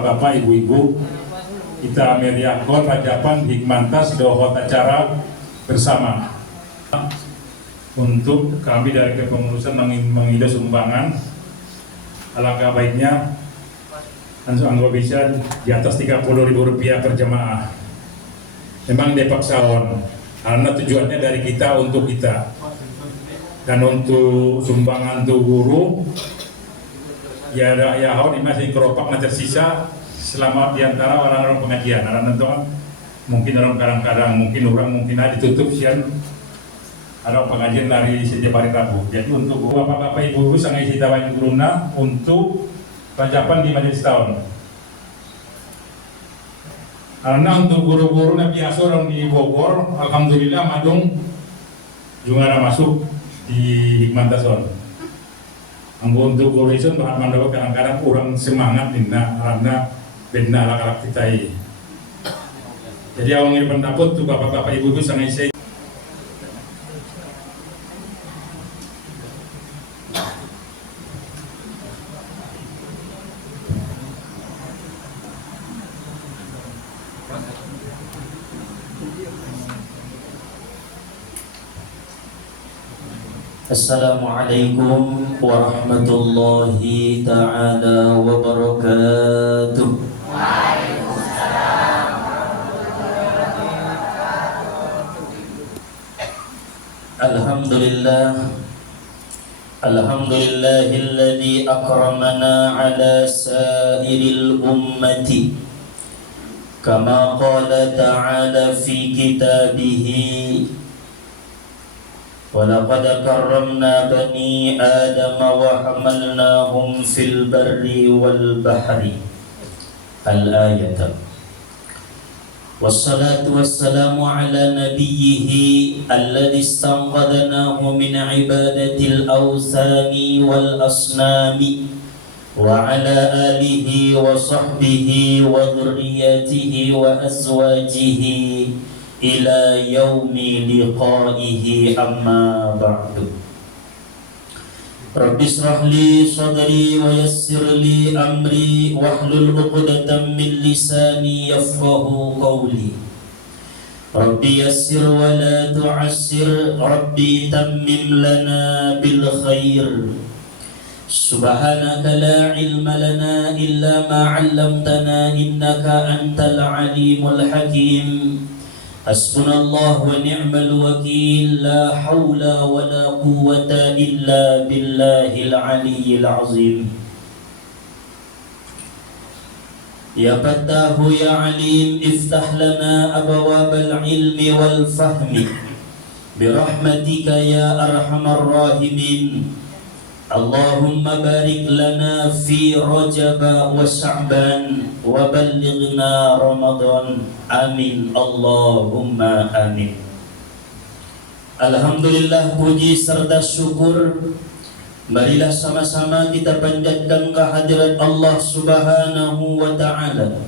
Bapak, Ibu-ibu, kita meriahkan rajapan hikmantas dohot acara bersama untuk kami dari kepengurusan mengida sumbangan. Alangkah baiknya anggota bisa di atas Rp30.000 per jemaah. Memang dipaksakan karena tujuannya dari kita untuk kita, dan untuk sumbangan untuk guru ya masih keropak tersisa selama diantara orang-orang pengajian. Mungkin orang kadang-kadang mungkin ada ditutup sian ada pengajian dari setiap hari Rabu. Jadi untuk bapak-bapak ibu sangat isi tawain guruna untuk rajapan di majelis tahun. Karena untuk guru-guru Nabi biasa orang di Bogor, alhamdulillah madung juga ada masuk di Hikmantason. Untuk guru itu mendapat kadang-kadang kurang semangat karena benda alat kita ini. Jadi awang ini pendapat tuh bapak-bapak ibu sangat isi. Assalamualaikum warahmatullahi ta'ala wabarakatuh. Waalaikumsalam warahmatullahi wabarakatuh. Alhamdulillahilladzi akramana ala sairil ummati kama qala ta'ala fi kitabihi وَلَقَدْ كَرَّمْنَا بَنِي آدَمَ وَحَمَلْنَاهُمْ فِي الْبَرِّ وَالْبَحْرِ الآية. والصلاة والسلام على نبيه الذي استنقذناه من عبادة الأوثان والأصنام وعلى آله وصحبه وذريته وأزواجه ila yaumi liqaihi amma ba'du. Rabbi israh li sadri wa yassir li amri wahlul 'uqdatam min lisani yafqahu qawli. Rabbi yassir wa la tu'assir, Rabbi tammim lana bil khair. Subhanaka la ilma lana illa ma 'allamtana innaka antal alimul hakim. Hasbunallahu wa ni'mal wakil, la hawla wa la quwwata illa billahil aliyyil azim. Ya Fattahu ya Alim, iftah lana abwabal ilmi wal fahmi birahmatika ya arhamar rahimin. Allahumma barik lana fi Rajab wa Sya'ban wa ballighna Ramadan. Amin Allahumma amin. Alhamdulillah, puji serta syukur marilah sama-sama kita panjatkan kehadirat Allah Subhanahu wa ta'ala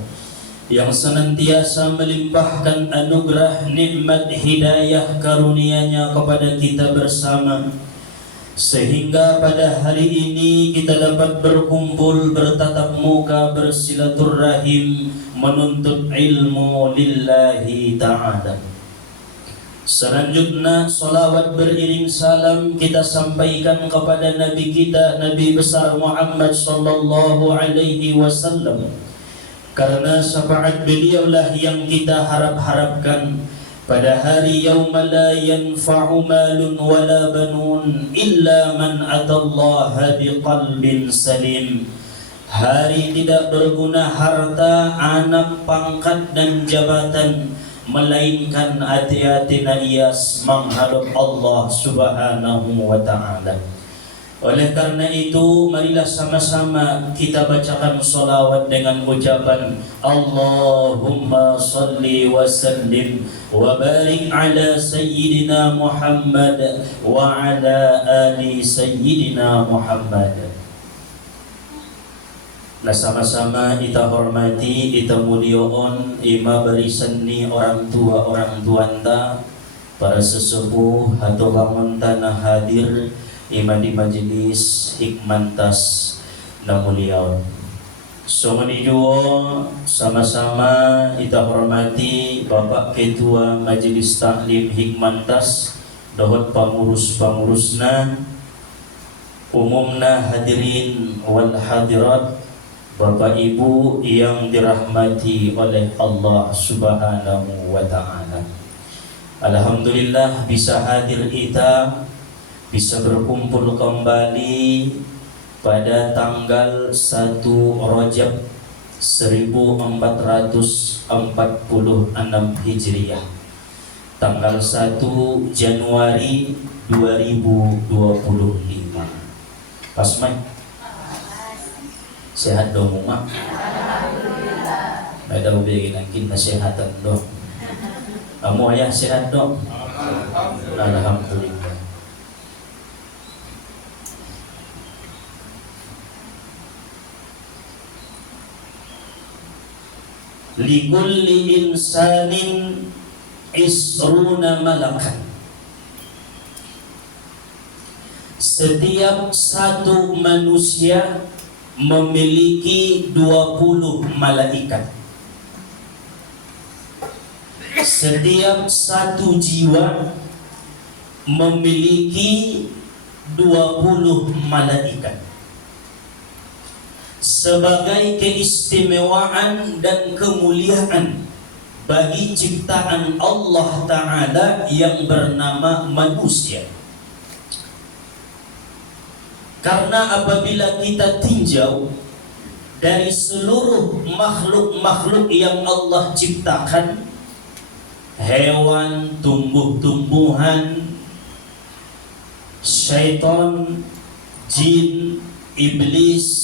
yang senantiasa melimpahkan anugerah nikmat hidayah karunia-Nya kepada kita bersama, sehingga pada hari ini kita dapat berkumpul, bertatap muka, bersilaturahim, menuntut ilmu lillahi ta'ala. Selanjutnya salawat beriring salam kita sampaikan kepada Nabi kita, Nabi besar Muhammad sallallahu alaihi wasallam, karena syafaat beliaulah yang kita harap-harapkan pada hari yauma la yanfa'u malun wala banun illa man atallaha biqalbin salim. Hari tidak berguna harta, anak, pangkat dan jabatan, melainkan hati-hati nalias menghadap Allah Subhanahu wa ta'ala. Oleh karena itu, marilah sama-sama kita bacakan salawat dengan ucapan Allahumma salli wa sallim wa barik ala sayyidina Muhammad wa ala ali sayyidina Muhammad. Nah, sama-sama kita hormati, kita muliakan ima barisan ni orang tua anda, para sesepuh atau bangun tanah hadir ima di majelis Hikmantas na muliawan. Somaniduo sama-sama kita hormati Bapak Ketua Majelis Taklim Hikmantas, dohot pengurus-pengurusna, umumna hadirin wal hadirat, Bapak Ibu yang dirahmati oleh Allah Subhanahu wa taala. Alhamdulillah bisa hadir kita, bisa berkumpul kembali pada tanggal 1 Rajab 1446 Hijriah, tanggal 1 Januari 2025. Pas Mai? Sehat dong Mak? Ada ubi lagi nasihatan dong. Kamu ayah sehat dong? Alhamdulillah. Likulli insanin isruna malakan. Setiap satu manusia memiliki 20 malaikat. Setiap satu jiwa memiliki 20 malaikat. Sebagai keistimewaan dan kemuliaan bagi ciptaan Allah Ta'ala yang bernama manusia. Karena apabila kita tinjau dari seluruh makhluk-makhluk yang Allah ciptakan, hewan, tumbuh-tumbuhan, syaitan, jin, iblis,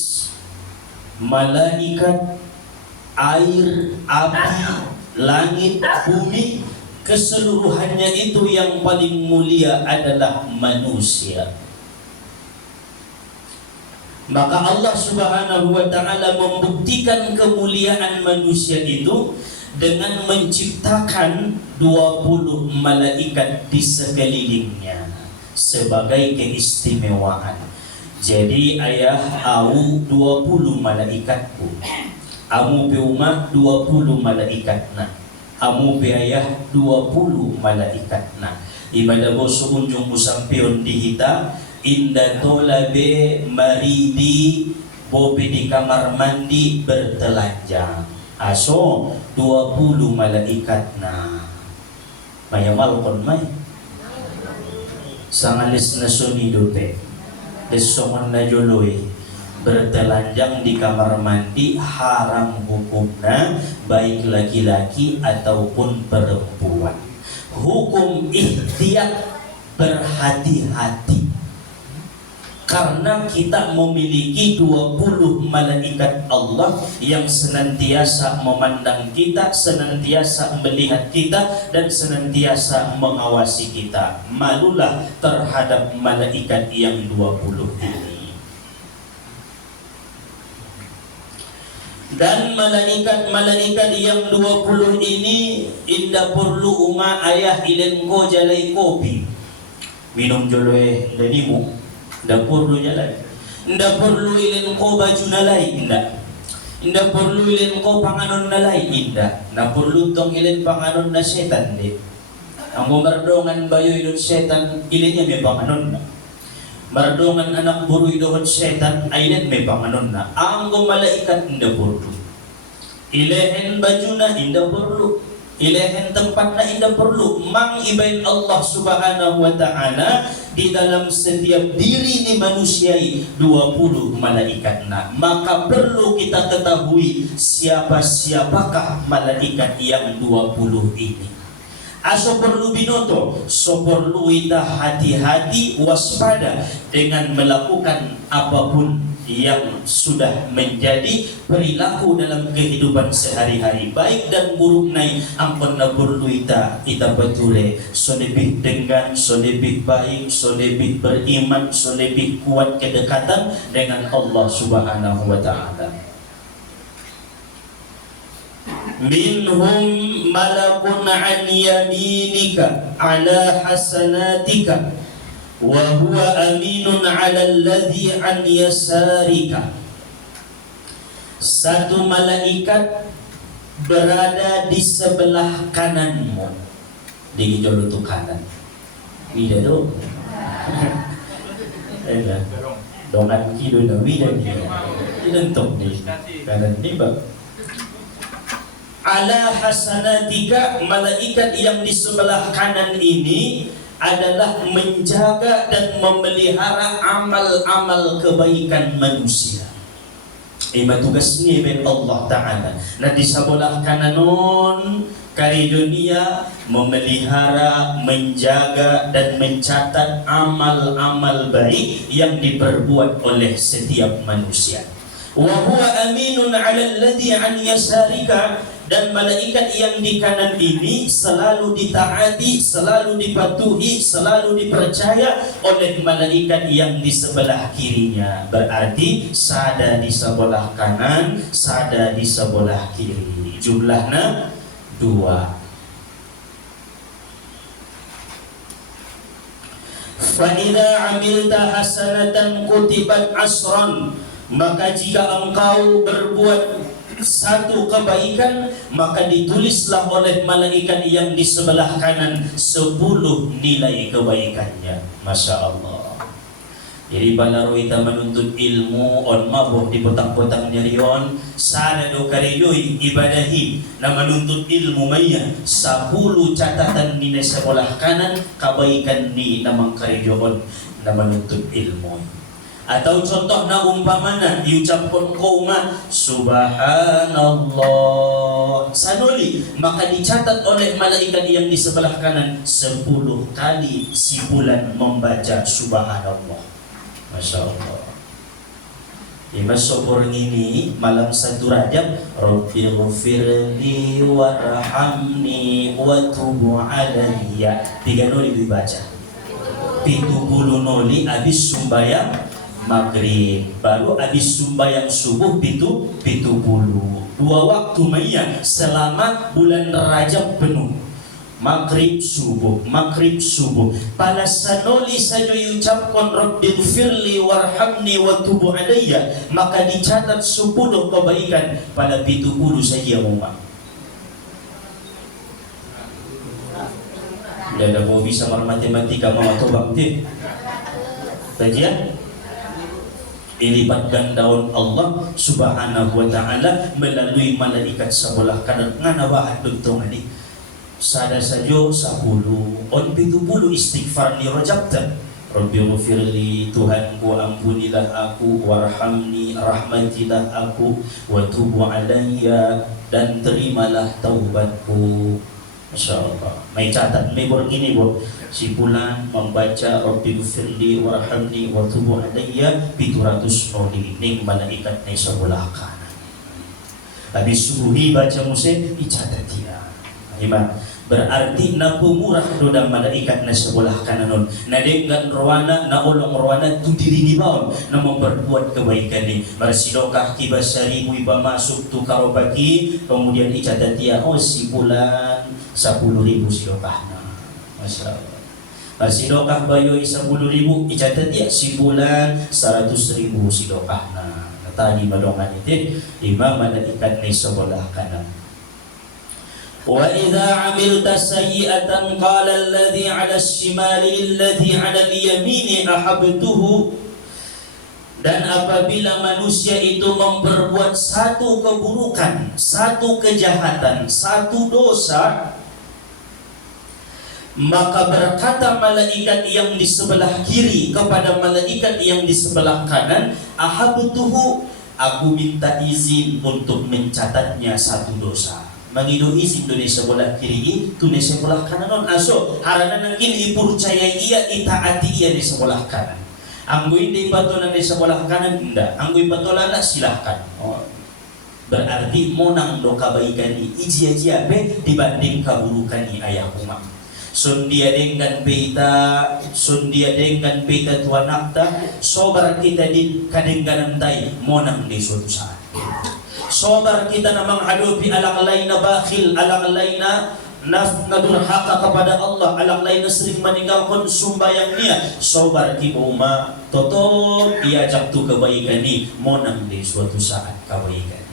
malaikat, air, api, langit, bumi, keseluruhannya itu yang paling mulia adalah manusia. Maka Allah Subhanahu wa taala membuktikan kemuliaan manusia itu dengan menciptakan 20 malaikat di sekelilingnya sebagai keistimewaan. Jadi ayah au 20 malaikatku, amu pe umat 20 malaikatna, amu pe ayah 20 malaikatna. Ibadah bosu unjung musampion dihita inda tolabe maridi bobe di kamar mandi bertelanjang. Aso 20 malaikatna. Mayamal kon may sangalis na sunido te desongan na joloy bertelanjang di kamar mandi haram hukumna, baik laki-laki ataupun perempuan. Hukum ihtiyat, berhati-hati, karena kita memiliki 20 malaikat Allah yang senantiasa memandang kita, senantiasa melihat kita, dan senantiasa mengawasi kita. Malulah terhadap malaikat yang 20 ini. Dan malaikat-malaikat yang 20 ini indah perlu uma ayah ilenko jalai kopi minum joloe danimu. Ndak perlu jalan, ndak perlu ilen ko baju nalai, ndak perlu ilen ko panganon nalai, ndak perlu tong ilen panganon na setan de. Ang mardongan bayo idon setan ilennya may panganon na. Mardongan anak buru idon setan ilen may panganon na. Ang malaikat ndak perlu. Ilehen baju na ndak perlu. Ilehen tempat na indah perlu. Mang ibain Allah Subhanahu wa taala di dalam setiap diri ni manusia 20 malaikat na. Maka perlu kita ketahui siapakah malaikat yang 20 ini. Aso perlu binoto, so perlu kita hati-hati waspada dengan melakukan apapun yang sudah menjadi perilaku dalam kehidupan sehari-hari, baik dan buruk naik ampun na perlu kita betul so lebih dengan so lebih baik, so lebih beriman, so lebih kuat kedekatan dengan Allah Subhanahu wa taala. Minhum malakun an yaminika ala hasanatika wa huwa aminun ala alladhi an yasarika. Satu malaikat berada di sebelah kananmu. Di jalur untuk kanan. Wida do. Dongan kilo na wida dia. Ilentok ni kanan ni bang. Ala hasanatika, malaikat yang di sebelah kanan ini adalah menjaga dan memelihara amal-amal kebaikan manusia. Tugas ni ben Allah Ta'ala. Nah di sebelah kananon kari dunia memelihara, menjaga dan mencatat amal-amal baik yang diperbuat oleh setiap manusia. Wa huwa aminun 'ala alladhi 'an yasarika, dan malaikat yang di kanan ini selalu ditaati, selalu dipatuhi, selalu dipercaya oleh malaikat yang di sebelah kirinya. Berarti sada di sebelah kanan, sada di sebelah kiri. Jumlahnya 2. Fa idza 'amilta hasanatan kutibat asran, maka jika engkau berbuat satu kebaikan, maka ditulislah oleh malaikat yang di sebelah kanan 10 nilai kebaikannya. Masya Allah. Jadi balaro kita menuntut ilmu on mabuh di potang-potang nyerion sana do kariyoi ibadahi na menuntut ilmu maya 10 catatan nilai sebelah kanan kebaikan ni namang kariyon na menuntut ilmu. Atau contoh na umpamana diucapkan kauma subhanallah sanoli, maka dicatat oleh malaikat yang di sebelah kanan 10 kali si bulan membaca subhanallah. Masya Allah. Di masuk ini malam 1 Rajab, Rabbi ghfirli warhamni wa tubu alayya. 3 noli dibaca. 70 noli habis sembahyang maghrib, baru habis sembahyang subuh 70. 2 waktu maya selama bulan Rajab penuh. Maghrib subuh, maghrib subuh. Pada sanoli saja ucapkan Rabbighfirli warhamni wa tubu alayya, maka dicatat 10 kebaikan pada 70 saja umat. Tidak ada mau bisa matematika mama tobang ti. Kajian dilipat gandaun Allah Subhanahu wa ta'ala melalui malaikat sebelah kanan. Ngana bahat betul ini sada sajo 10 on 70 istighfar ni rajabta. Rabbi ghfirli, Tuhanku ampunilah aku, warhamni, rahmatilah aku, wa tubu alayya, dan terimalah taubatku. Masya Allah. May catat, may begini bu, si bulan membaca Rabbi ghfirli warhamni wa tubu alayya 700 noli ning malaikat ni sebelah kanan. Habis subuhi baca musim dicatat dia. Iman berarti na pemurah doda malaikat na sebelah kanan na dengan rowana na olong rowana tu diri ni baon na memperbuat kebaikan ni bersidokah kibasari iba masuk tu karobaki, kemudian dicatat dia si bulan 10.000 sidokahna. Masya Allah. Bersidokah bayoi 10.000 dicatat dia si bulan 100.000 sidokahna. Tadi madongan itu 5 malaikat ni sebelah kanan. Wa idza 'amilta sayyi'atan qala alladhi 'ala ash-shimali alladhi 'ala al-yamini ahabtuhu. Dan apabila manusia itu memperbuat satu keburukan, satu kejahatan, satu dosa, maka berkata malaikat yang di sebelah kiri kepada malaikat yang di sebelah kanan, ahabtuhu, aku minta izin untuk mencatatnya satu dosa. Magido izin di sebelah kiri itu di sebelah kanan aso harana nangkin dipercaya ia itaati ia di sebelah kanan. Angguin di batolan di sebelah kanan enggak, angguin batolan silahkan. Berarti monang do kebaikan ni iji abe dibanding keburukan ni ayah umat. Sun dia dengan tuan nakta sobar kita di kadengganan tay monang di suatu saat. Sobar kita na menghadapi alang lain na bakhil, alang lain na nadurhaka kepada Allah, alak lain sering meninggalkan sumbayang niya, sobar ki uma totoo diajak tu kebaikan ni monang di suatu saat kebaikan.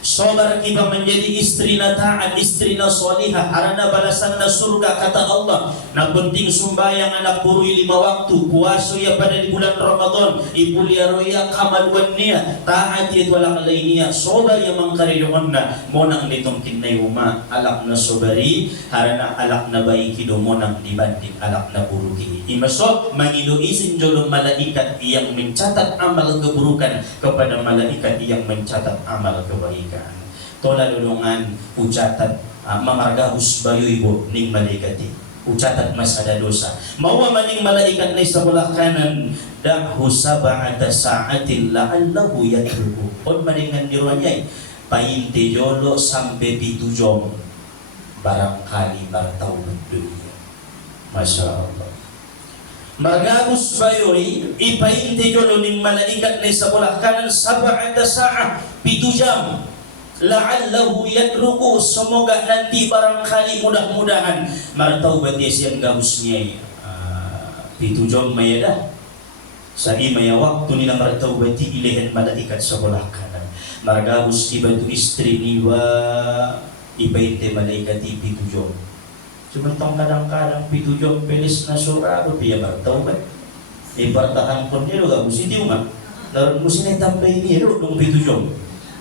Sobar kita menjadi istri na taat, istri na solihah, harana balasan na surga kata Allah. Na penting sumbayang anak burui 5 waktu, puaso ya pada di bulan Ramadan, ibu liya roya kamaluan niya, taat ya walang lain niya, sobar ya mangkariyongan na, monang ditong kinay uma, alak na sobari, harana alak na baiki do monang dibanding alak na buruki. Imasok, mangido isin jolong malaikat yang mencatat amal keburukan kepada malaikat yang mencatat amal kebaikan. Tola lulungan ucatat mamargahus bayo ibo ning malaikati ucatat mas ada dosa mawa maning malaikat na sebelah kanan dahu sab'ata sa'atin la'allahu yatruku on maningan dirwanyay painte jolo sampai 7 jam barangkali bertaubat dunia. Masya Allah. Margahus bayoy ipainte jolo ning malaikat na sebelah kanan sab'ata sa'ah 7 jam la'allahu yatruku, semoga nanti barangkali mudah-mudahan martaubat yasian gabusnya 7 jam maya dah sa imaya waktu nila martaubati ilahan malaikat sebelah kanan margabus ibantu istri niwa ipainte malaikat 7 jam sementang kadang-kadang 7 jam pelis na surah rupiah martaubat ibartahan pun dia gabus itu mah lalu musin tambah ini dong 7 jam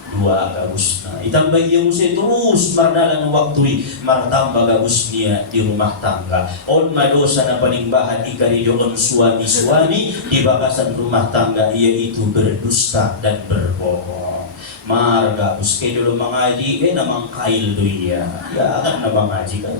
2 gabus. Nah, itambah ia musim terus mardalan waktu martambah gabus dia di rumah tangga. On madosa na panimbahan ikari jogon suami-suami di bakasan rumah tangga yaitu berdusta dan berbohong. Margabus kayo dulu mengaji namang kail do iya. Ya akan na mengaji kan.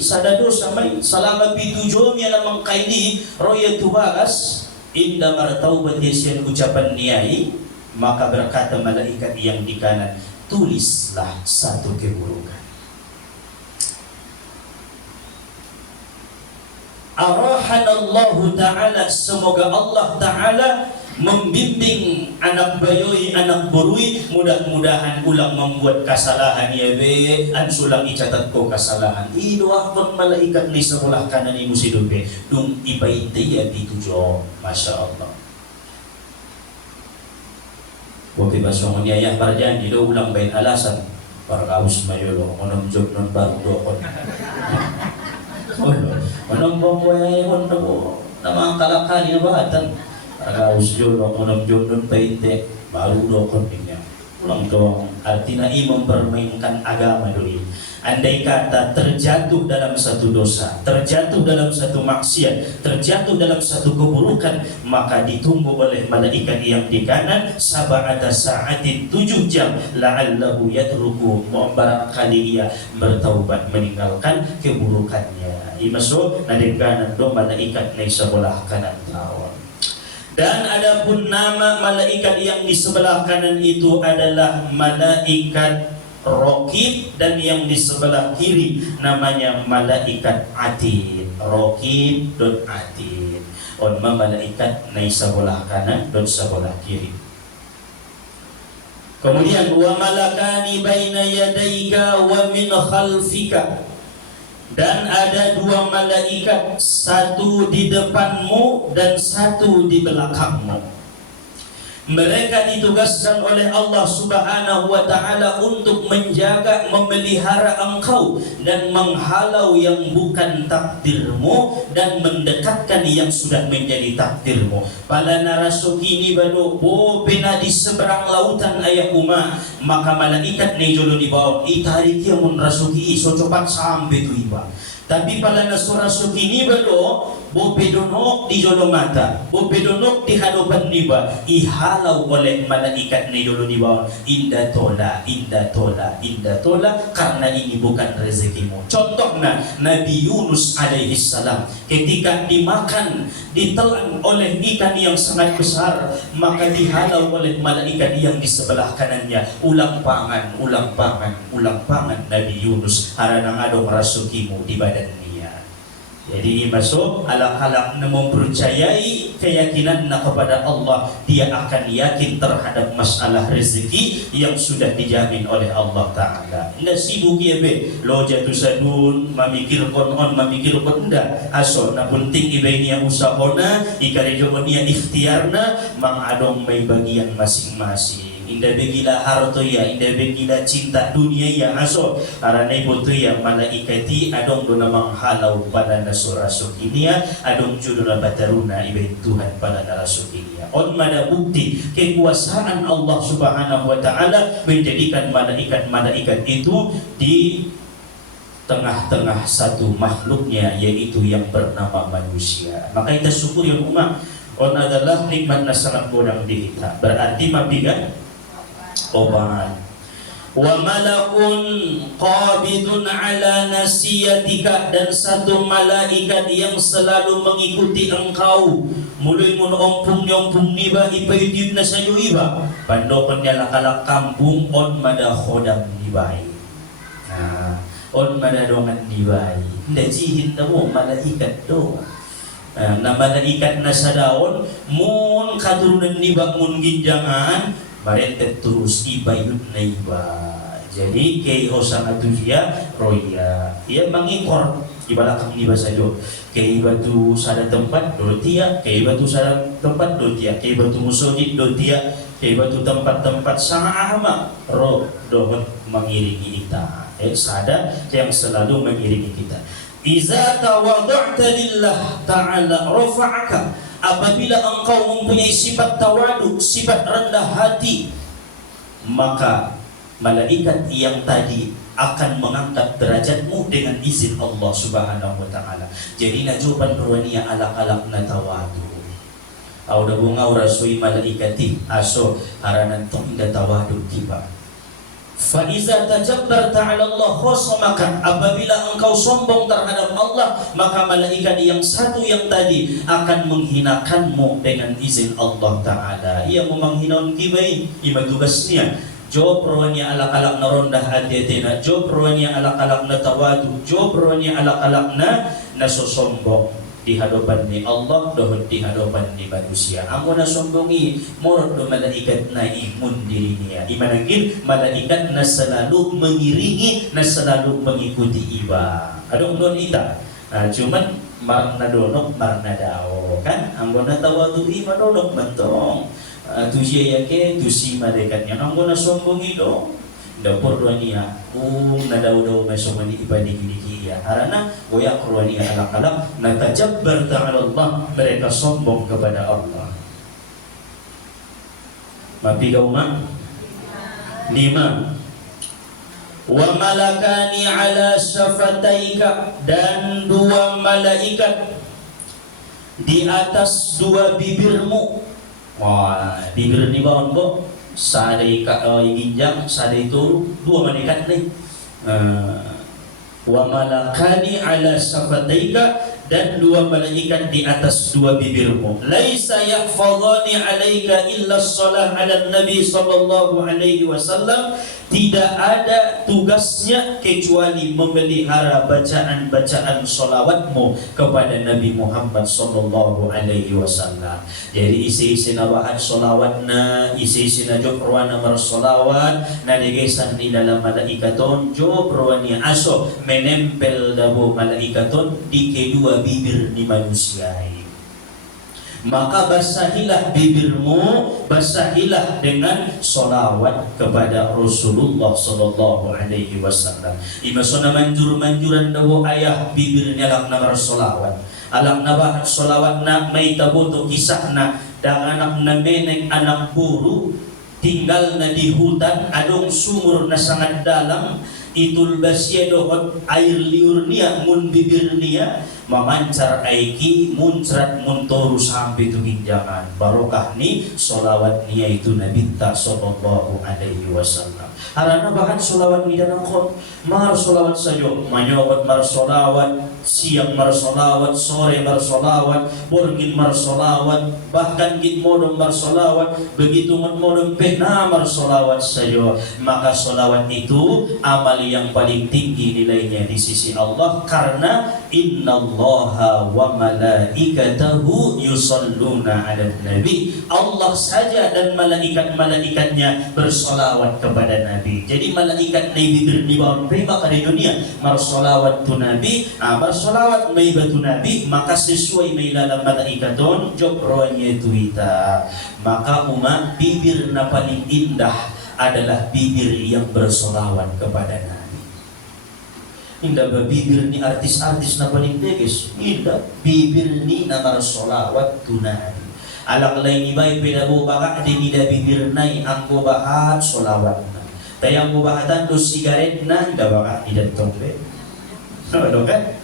Sada dosa may selama 7 jam ya namang kaili roya tubagas inda martaubat yasian ucapan niyai maka berkata malaikat yang di kanan, tulislah satu keburukan. Arahanallahu ta'ala, semoga Allah ta'ala membimbing anak bayoy, anak burui, mudah-mudahan ulang membuat kesalahan ya be, ansulang icatat ko kesalahan. Idoakon malaikat ni sebelah kanan ibu sidobe, dung ipainte ya 7 jam. Masya Allah. Waktu basong niya yang parjan di ulang bain alasan para kaus mayolo onom job non baru dokon. Onom boy onom nama kalakali na bahatan para kaus jolo onom job non painte baru dokon niya. Ulang dong artinya mempermainkan agama dulu. Andai kata terjatuh dalam satu dosa, terjatuh dalam satu maksiat, terjatuh dalam satu keburukan, maka ditunggu oleh malaikat yang di kanan sab'ata sa'atin 7 jam la'allahu yatruku, barangkali ia bertaubat meninggalkan keburukannya. Imasuk nadeng kanan do malaikat na sebelah kanan tawon. Dan adapun nama malaikat yang di sebelah kanan itu adalah malaikat Raqib, dan yang di sebelah kiri namanya malaikat Atid. Raqib dan Atid. Onma malaikat na sebelah kanan dan sebelah kiri. Kemudian wa malakani baina yadayka wa min khalfika. Dan ada 2 malaikat, satu di depanmu dan satu di belakangmu. Mereka ditugaskan oleh Allah Subhanahu wa ta'ala untuk menjaga, memelihara engkau dan menghalau yang bukan takdirmu dan mendekatkan yang sudah menjadi takdirmu. Pada narasuki ini baru pena di seberang lautan ayah umma, maka malaikat ni jolo di bawah itarik yang menrasuki so cepat sampai tu iba. Tapi pada nasurasuki ini baru pedonok di jolo mata, pedonok di hadapan niba, ihalau oleh malaikat ni jolo di bawah. Indah tola, indah tola, indah tola, karena ini bukan rezekimu. Contohnya Nabi Yunus alaihi salam ketika dimakan, ditelan oleh ikan yang sangat besar, maka dihalau oleh malaikat yang di sebelah kanannya. Ulang pangan, ulang pangan, ulang pangan Nabi Yunus, harana ngado merasukimu di badan dia. Jadi masuk alak-alak na mempercayai keyakinan na kepada Allah, dia akan yakin terhadap masalah rezeki yang sudah dijamin oleh Allah Ta'ala. Nggak sibuk ya be, lo jatuh sadun, mamikir konon, mamikir konda, aso na penting iba niya usahona, ikarijo niya ikhtiarna, mangadong may bagian masing-masing. Indah begila harto ya, indah begila cinta dunia ya aso. Karena ibu tu ya malaikati adong dona menghalau pada nasurasu ini ya, adong judul bataruna ibain Tuhan pada narasuk ini ya. On mana bukti kekuasaan Allah Subhanahu Wa Taala menjadikan malaikat itu di tengah-tengah satu makhluknya, yaitu yang bernama manusia. Maka kita syukur ya umat. On adalah nikmat nasalat kurang dihita. Berarti mabigan obat. Wa malakun qabidun ala nasiyatika, dan satu malaikat yang selalu mengikuti engkau. Mulai mun ompung niba ipaidin na sayo iba. Pandokan niya lakalak kampung on mada khodam nibay. On mada dongan nibay. Hindi jihin na mo malaikat do. Na malaikat na sa daon mun katurunan niba mun ginjangan marentet terus ibayun na iba. Jadi kay hosang atusia roya ia mangikor di belakang iba sajo. Kay iba tu sada tempat dotia, kay iba tu sada tempat dotia, kay iba tu musojid dotia, kay iba tu tempat-tempat sama ahma roh dohon mengiringi kita. Sada yang selalu mengiringi kita. Iza tawadhu'ta lillah ta'ala rafa'aka. Apabila engkau mempunyai sifat tawadu, sifat rendah hati, maka malaikat yang tadi akan mengangkat derajatmu dengan izin Allah Subhanahu Wa Taala. Jadi najuban ruania alak-alak na tawadu. Au da bunga rasui malaikati aso haranan tong inda tawadu tiba. Fa iza tajabbarta 'ala Allah khasamaka, apabila engkau sombong terhadap Allah, maka malaikat yang satu yang tadi akan menghinakanmu dengan izin Allah Ta'ala. Ia memanghinon kibai ima tugasnya. Job rawanya alak-alak na rondah hati-hatina, job rawanya alak-alak na tawadu, job rawanya alak-alak na nasosombong di hadapan ni Allah dohon di hadapan ni manusia. Amo na sombongi morot do malaikat na imun diri niya. Imanagin malaikat na selalu mengiringi, na selalu mengikuti iba. Adong don ita. Cuman marna donok marna dao kan. Amo na tawadu iba donok bantong. Tusia yake tusi malaikatnya. Amo na sombongi do. Dapur dunia nadau-dau masomani ibadi gini ya. Karena goyak ruania anak-anak natajabbar ta'ala Allah, mereka sombong kepada Allah. Mapigaw ma 5. Wa malakani ala syafataika, dan 2 malaikat di atas 2 bibirmu. Wah, bibir ni bawon bo. Sadai ginjang, sadai itu 2 malaikat nih. Wa malakani ala safataika, dan 2 malaikat di atas 2 bibirmu. Laisa yahfazani alaika illa shalah ala nabi sallallahu alaihi wasallam. Tidak ada tugasnya kecuali memelihara bacaan-bacaan solawatmu kepada Nabi Muhammad sallallahu alaihi wasallam. Jadi isi-isi nabahan solawatna, isi-isi na jokroana marsolawat na digesan di dalam malaikaton jokroania aso menempel dabo malaikaton di kedua bibir di manusia. Maka basahilah bibirmu, basahilah dengan solawat kepada Rasulullah sallallahu alaihi wasallam. Imasona manjuran dawo ayah bibirnya lang na solawat. Alang na ba solawat na may tabuto kisah na dang anak na meneng anak buru tinggal na di hutan, adong sumur na sangat dalam. Itul basya dohot air liur niya mun bibir niya mamancar aiki muncrat muntoru sampai tu ginjangan. Barokah ni solawat niya itu Nabi sallallahu alaihi wasallam. Harana bahkan solawat ni dalam khot mar solawat sajo manyawat mar solawat, siang mar solawat, sore mar solawat, borgin mar solawat, bahkan git modong mar solawat, begitu modong pena mar solawat sajo. Maka solawat itu amal yang paling tinggi nilainya di sisi Allah, karena innallaha wa malaikatahu yusalluna 'alan nabi. Allah saja dan malaikat-malaikatnya bersolawat kepada Nabi. Jadi malaikat Nabi berdibawah maka di dunia marsolawat tu Nabi, marsolawat may batu Nabi, maka sesuai may dalam malaikatun job rohnya itu ita. Maka umat bibir na paling indah adalah bibir yang bersolawat kepada Nabi. Indah bibir ni artis-artis na paling teges, indah bibir ni na marsolawat tu Nabi. Alang lain ibay pinabo baka di nila bibir na'y ang bubahat solawat na. Tayang bubahatan do sigaret na hindi baka idat tombe. Ano kan?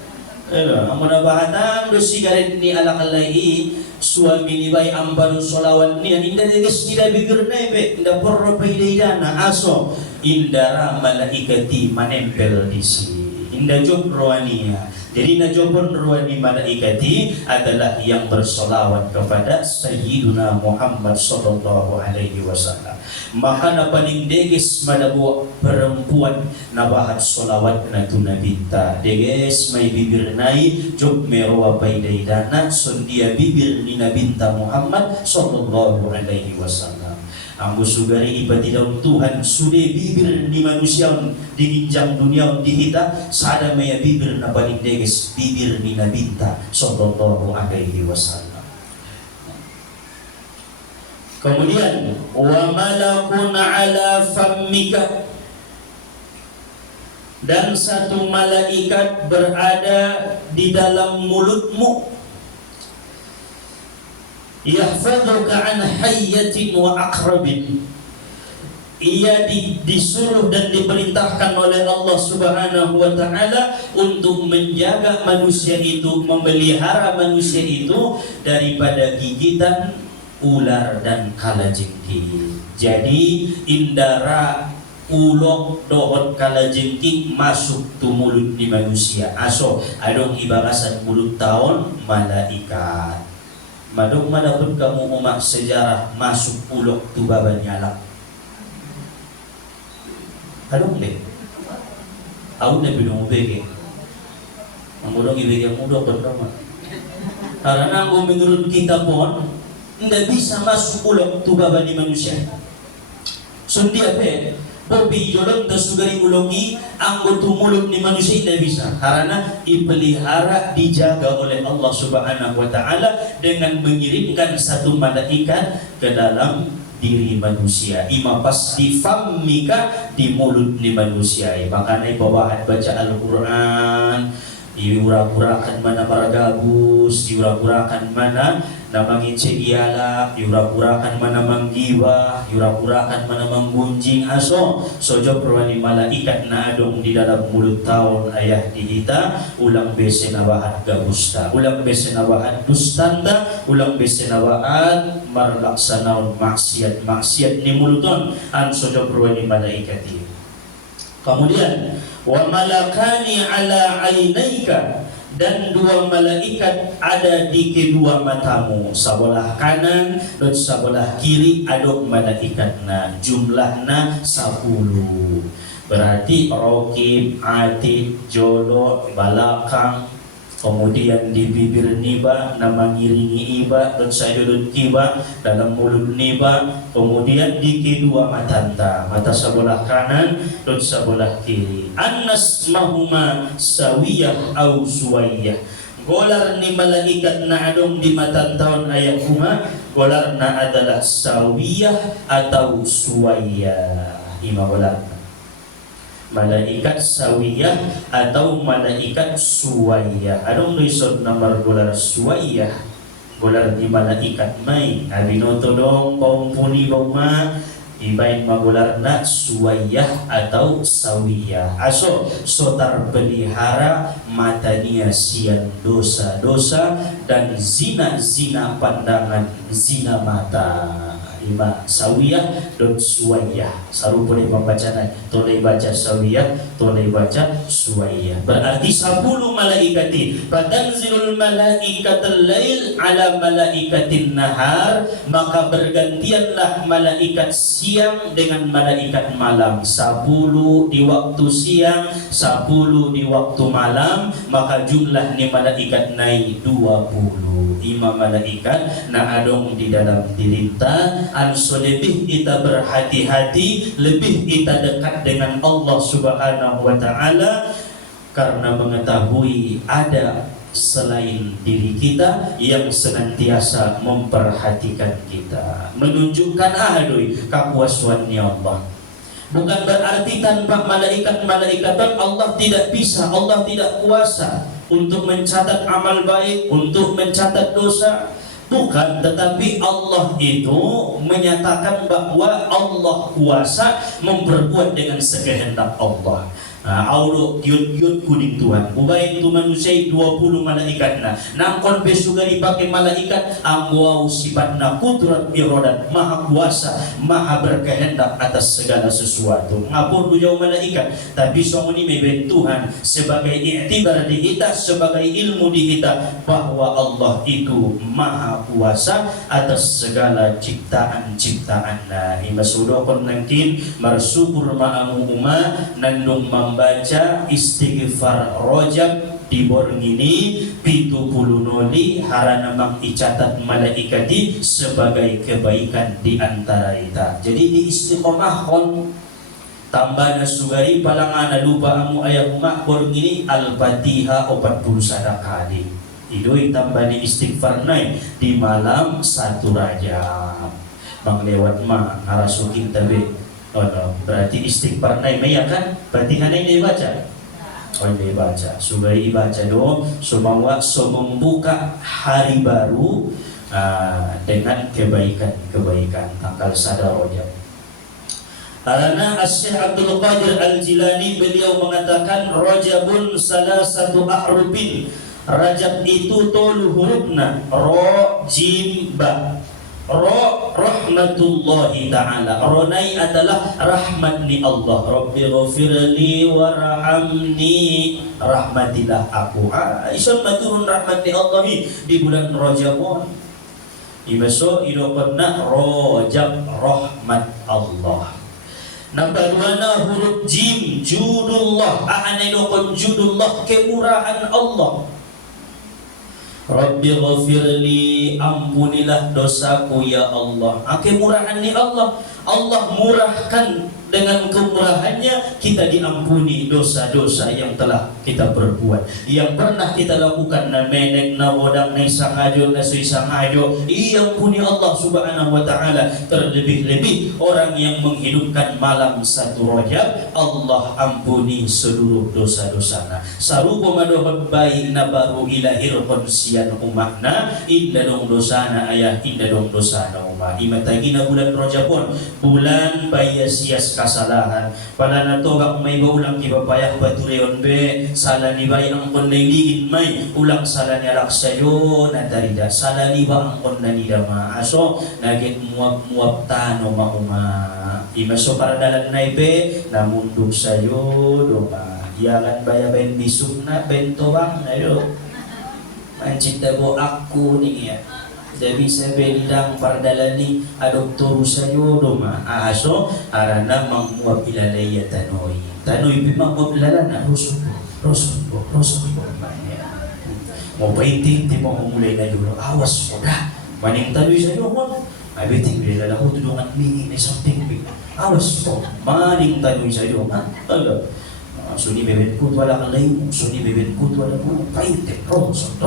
Ang munabahatan do sigaret ni alang lain suami ni bay ambalo solawat niya hindi deges nila bibir na'y be hindi porro paydayana aso indara malaikati manempel di si inda job rohaniya. Jadi najobon ruani malaikati adalah yang bersolawat kepada Sayyiduna Muhammad sallallahu alaihi wasallam. Maka na paling deges madabu perempuan na bahat solawat na tunabita. Deges may bibir nai job merwa paydaydana sundia bibir ni nabinta Muhammad sallallahu alaihi wasallam. Ang busugari ibadi daw Tuhan sudah bibir ni manusia di ginjang dunia di kita sada maya bibir na paling deges bibir ni nabinta sallallahu alaihi wasallam. Kemudian wa malakun ala fammika, dan satu malaikat berada di dalam mulutmu, yahfazuka an hayyatin wa aqrabin. Ia disuruh dan diperintahkan oleh Allah Subhanahu wa taala untuk menjaga manusia itu, memelihara manusia itu daripada gigitan ular dan kalajengking. Jadi indara ulok dohot kalajengking masuk tu mulut di manusia. Aso adong ibarasan mulut tahun malaikat. Madung mana pun kamu umat sejarah masuk ulok tu baba nyala. Adung deh. Aku ne bingung bege. Mangurong ibege mudo pertama. Karena menurut kita pun tidak bisa masuk ulok tu baba di manusia. Sundi apa? Bobi jolong dasugari ulogi anggotu mulut ni manusia tidak bisa, karena dipelihara dijaga oleh Allah Subhanahu wa taala dengan mengirimkan satu malaikat ke dalam diri manusia. Ima pas di fammika di mulut ni manusia. Makanya bawahan baca Al-Qur'an, diurak-urakan mana para gabus, diurak-urakan mana namangin cegiyala, diurak-urakan mana manggiwa, diurak-urakan mana manggunjing aso. Sojo perwani malaikat na adong di dalam mulut tahun ayah dihita, ulang bese nabahat gabusta, ulang bese nabahat dustanda, ulang bese nabahat marlaksanaun maksiat ni muluton an sojo perwani malaikat ini. Kemudian wa malakani ala ainaika, dan dua malaikat ada di kedua matamu, sebelah kanan dan sebelah kiri adok malaikatna, jumlahna 10. Berarti rokib, atid, jolo, balakang, kemudian di bibir niba nama ngiringi iba dan sayurut kiba dalam mulut niba, kemudian di kedua matanta, mata sebelah kanan dan sebelah kiri. Annas mahuma sawiyah au suwayyah. Golar ni malaikat na adong di matantaon ayat kuma, golar na adalah sawiyah atau suwayyah. Ima golar malaikat sawiyah atau malaikat suwayyah. Adong nuisod nomor golar suwayyah, golar di malaikat may abinoto dong paumpuni bauma ibain magolar na suwayyah atau sawiyah. Aso sotar pelihara matanya sian dosa-dosa dan zina-zina pandangan, zina mata. ima sawiyah.suwaiyah sarupa ni pembacaan toleh baca sawiyah toleh baca suwaiyah berarti 10 malaikati fatanzilul malaikatul lail ala malaikatin nahar maka bergantianlah malaikat siang dengan malaikat malam 10 di waktu siang 10 di waktu malam maka jumlah ni malaikat naik 20 imam malaikat na adong di dalam diri kita anso lebih kita berhati-hati lebih kita dekat dengan Allah Subhanahu wa taala karena mengetahui ada selain diri kita yang senantiasa memperhatikan kita menunjukkan ahadui kakuasaannya Allah. Bukan berarti tanpa malaikat-malaikatan Allah tidak bisa, Allah tidak kuasa untuk mencatat amal baik, untuk mencatat dosa. Bukan, tetapi Allah itu menyatakan bahwa Allah kuasa memperbuat dengan sekehendak Allah. Aulo yud kuning Tuhan ubayin tu manusia 20 malaikat nangkon besugari pakai malaikat angwau sifatna kudrat irodat maha kuasa maha berkehendak atas segala sesuatu ngapun tu jauh malaikat tapi somuni meben Tuhan sebagai iktibar di kita sebagai ilmu di kita bahwa Allah itu maha kuasa atas segala ciptaan-ciptaan imasudokon nangkin marsyukur ma'amu nandung membaca istighfar rojab di borng ini 70 noli harana mang icatat malaikati sebagai kebaikan di antara kita. Jadi di istiqomahon tambah nasugari palangana lupa amu ayah umak borng ini al-fatihah 41 kali. Idoi tambah di istighfar naik di malam 1 Rajab. Mang lewat ma ngarasukin tabe. Oh no, berarti istighfar naik ya kan? Fatihah naik dia baca. Oh dia baca. Sugari baca do, so membuka hari baru dengan kebaikan tanggal 1 Rajab. Karena Syekh Abdul Qadir Al-Jilani beliau mengatakan Rajabun salah satu ahrufin. Rajab itu tolu hurufna ro jim ba. Ro rahmatullahi ta'ala. Ronai adalah rahmat ni Allah. Rabbi ghafirli warhamni. Rahmatilah aku. Isun maturun rahmat ni Allah ni di bulan Rajabon. Ibaso idokonna Rajab rahmat Allah. Nombor 2 huruf jim judullah. Ana idokon judullah kemurahan Allah. Rabbi ghafirli ampunilah dosaku ya Allah. Kemurahan ni Allah. Allah murahkan dengan kemurahannya kita diampuni dosa-dosa yang telah kita perbuat, yang pernah kita lakukan na menek na bodang na isangajo na suisangajo diampuni Allah Subhanahu wa taala. Terlebih-lebih orang yang menghidupkan malam 1 Rajab Allah ampuni seluruh dosa-dosana. Sarupa madohot baik na baru ilahir konsian umakna inda dong dosana ayah inda dong dosana umak imatagi na bulan Rajabon bulan bayasias kasalahan pada nato bak may baulang kibapayah batureon be salah ni bay ang kondailingin may ulang salah ni laksayo na darida salah ni ba ang kondanida maaso nagit muap tano mauma imaso para dalan na ibe namundok sayo doma iyakan bayabayin bisuk na bento bang ayo mancita bo aku nih ya. Jadi saya bidang pardalani adoktor sayo doma aso arana manguap ilalaya tanoi bima ko ilalana rusuk mau painting ti mo mulai na dulu awas udah maning tanoi sayo mo abeting bilala ko tudungan mingi na something big awas to maning tanoi sayo ala suni beben kut wala kalay suni beben kut wala ko painting roso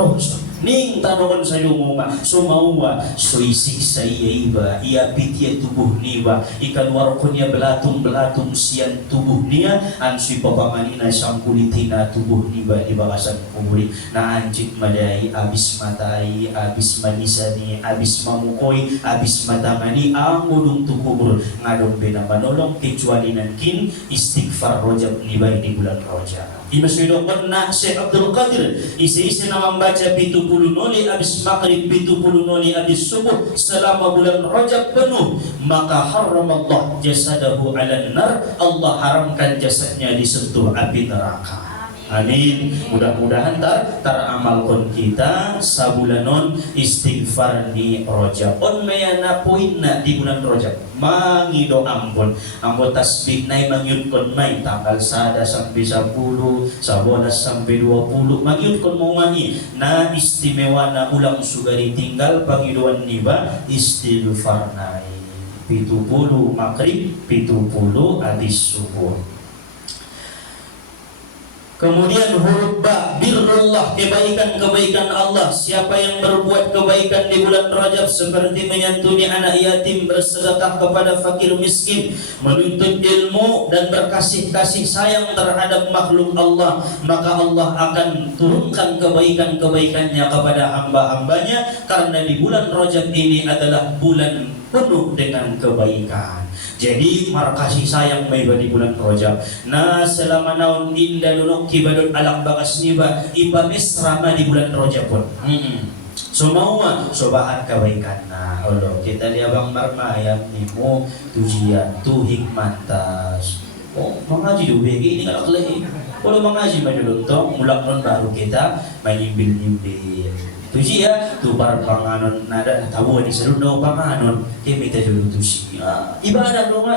ning tanokan sa iyo mo sumawa soisik sa iya ia pitya tubuh niwa ikanwar ko niya belatong siyan tubuh niya ansi papamanina siyang kulitina tubuh niwa ibakasan kumuli na anjit madai abis matai abis manisani abis mamukoy abis matamani ang udong tukubur ngadong benabanolong kecuali nangkin istighfar Rajab niwa di bulan Rajab Imasudokon na Syekh Abdul Qadir isi-isi na membaca 70 noli abis maghrib 70 noli abis subuh selama bulan Rajab penuh, maka haramallah jasadahu 'alan nar, Allah haramkan jasadnya disentuh api neraka. Amin. Mudah-mudahan teramalkan kita sabulanon istighfar di Rajab. On mayana poinna di bulan Rajab. Mangido ampun. Ampun tasbih nai mangyudkon may tanggal 1 sampai 10, 11 sampai 20. Mangyudkon mo mangi na istimewa na ulang sugari tinggal pangiduan niba istighfar nai. 70 maghrib, 70 habis subuh. Kemudian huruf ba, birrullah, kebaikan-kebaikan Allah. Siapa yang berbuat kebaikan di bulan Rajab seperti menyantuni anak yatim, bersedekah kepada fakir miskin, menuntut ilmu dan berkasih-kasih sayang terhadap makhluk Allah, maka Allah akan turunkan kebaikan-kebaikannya kepada hamba-hambanya, karena di bulan Rajab ini adalah bulan penuh dengan kebaikan. Jadi markasi sayang may di bulan Rajab. Na selama naon inda dunok kibadot alak bakas niba ipamisrama di bulan Rajab pun. So maua sobahan kebaikan na. Allah kita dia bang marmayam nimu tujian tu hikmatas. Oh mengaji do begi ini kalau lagi. Kalau mengaji majulontong mulak non baru kita menyimbil-nyimbil. Tuji ya, tu para panganon nada tahu di seluruh panganon kita dulu tuji. Ibadah doa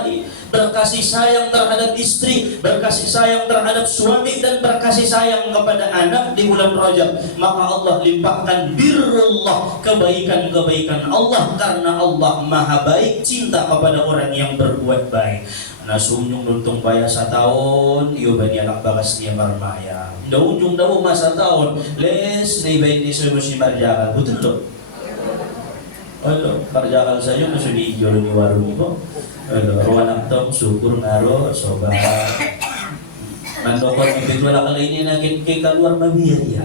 berkasih sayang terhadap istri, berkasih sayang terhadap suami, dan berkasih sayang kepada anak di bulan Rajab. Maka Allah limpahkan birrullah, kebaikan-kebaikan Allah, karena Allah maha baik, cinta kepada orang yang berbuat baik. Nah sunyung nuntung bayar setahun, iyo bani anak bagas niya marmaya. Daunjung daw masa tahun, les na iba ini sa si marjakal, betul loh. Alo, marjakal sayo na sudi iyo ni warung ibo. Alo, ruanang tong syukur ngaro, soba. Mandokon ibig wala kala ini naging kay kaluar mabiyaya.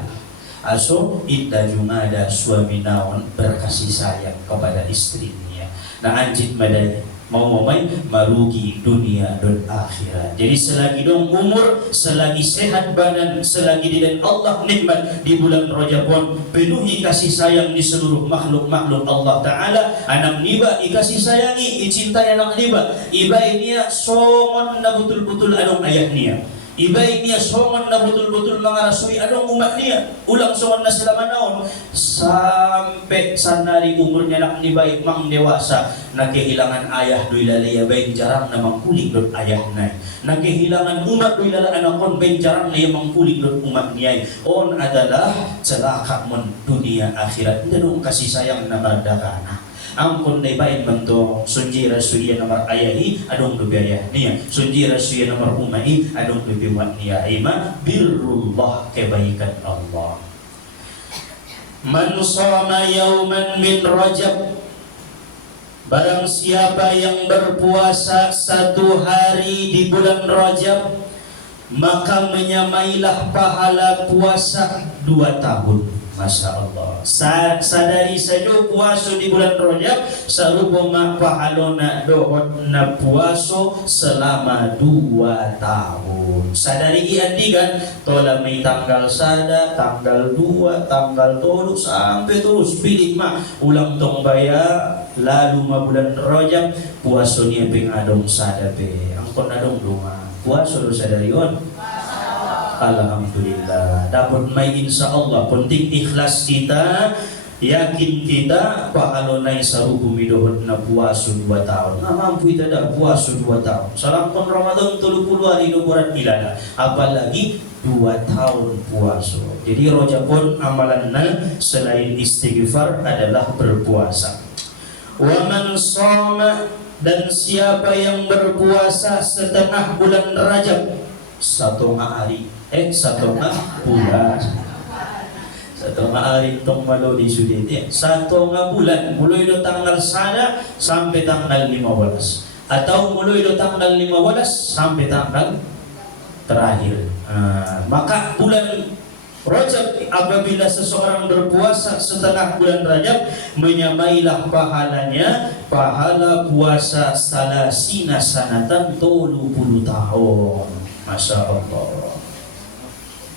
Aso, ita jumada suami naon berkasih sayang kepada istrinya. Na anjit madanya. Mau marugi dunia dan akhirat. Jadi selagi dong umur, selagi sehat badan, selagi di Allah nikmat di bulan Rajab pun penuhi kasih sayang di seluruh makhluk-makhluk Allah Ta'ala. Anak niba ikasih sayangi, icintai anak niba. Iba ini songon na betul-betul anong ayah niya. Iba ini songon na betul-betul mengarasui anong umat niya. Ulang songon na sila manaon sampai sanari umurnya nak ni baik mang dewasa, na kehilangan ayah doi lalaya baik jarang na mangkuling dot ayah na. Na kehilangan umat doi lala anakon baik jarang na mangkuling dot umat niya. On adalah celaka mon dunia akhirat. Tidak dong kasih sayang na mardakana. Ampun na ibain mentong sunji rasuya nomor ayahi adong lebih ayah niya, sunji rasuya nomor umai adong lebih mat niya. Ima birrullah, kebaikan Allah. Man shoma yauman min Rajab, barang siapa yang berpuasa satu hari di bulan Rajab, maka menyamailah pahala puasa 2 tahun. Masya Allah. Sadari saja puasa di bulan Rajab sarupama pahalona dohot na puaso selama 2 tahun. Sadari iandi kan tola may tanggal 1, tanggal 2, tanggal 3 sampai terus pilih mah ulang tong baya lalu ma bulan Rajab puaso niya pengadong sadape. Angkon adong dunga. Puaso do sadari on. Alhamdulillah, dapat may insya Allah. Penting ikhlas kita, yakin kita pahalonay sa hukumidohon na puaso 2 tahun. Nga mampu kita dah puaso 2 tahun. Salamkon Ramadan 30 hari nuburan ilana, apalagi 2 tahun puaso. Jadi Rajab pun amalan na selain istighfar adalah berpuasa. Wa man shoma, dan siapa yang berpuasa setengah bulan Rajab, 1 hari. 1 bulan. 1 hari tong malo di sudit. 1 bulan mulai do tanggal 1 sampai tanggal 15. Atau mulai do tanggal 15 sampai tanggal terakhir. Maka bulan Rajab apabila seseorang berpuasa setengah bulan Rajab, menyamailah pahalanya pahala puasa salasina sanatan 30 tahun. Masya Allah.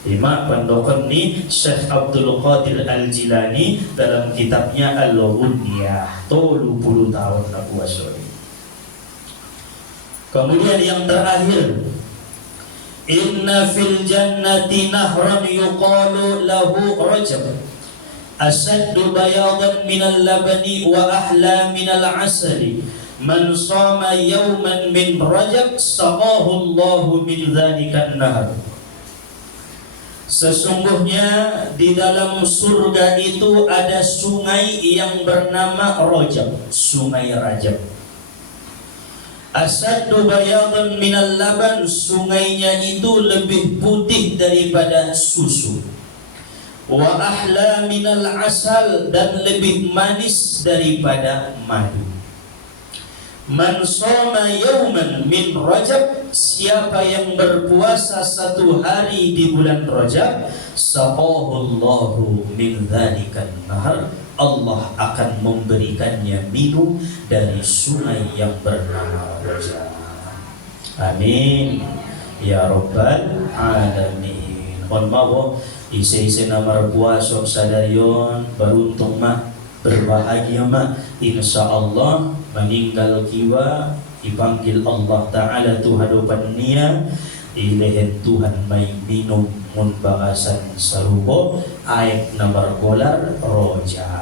Ima pandokon ni Syekh Abdul Qadir Al-Jilani dalam kitabnya Al-Ghunyah 30 tahun na puasa. Kemudian yang terakhir, inna fil jannati nahran yuqalu lahu rajab asaddu bayadan minal labani wa ahla minal asali man sama yawman min rajab saqahu Allahu min dzalikan nahar. Sesungguhnya di dalam surga itu ada sungai yang bernama Rajab, sungai Rajab. Asaddu bayadan minal laban, sungainya itu lebih putih daripada susu. Wa ahla minal asal, dan lebih manis daripada madu. Man shoma yawman min Rajab, siapa yang berpuasa satu hari di bulan Rajab, saqahullahu min dzalikan nahar, Allah akan memberikannya minum dari sungai yang bernama Rajab. Amin ya rabbal alamin. Kon mawo isi nama puasa sadarion beruntung mah, berbahagia mah, insyaallah meninggal kiwa dipanggil Allah Ta'ala tu hadapan nia ilehen Tuhan may minum mun bahasan sarubo aik nomor golar Rajab.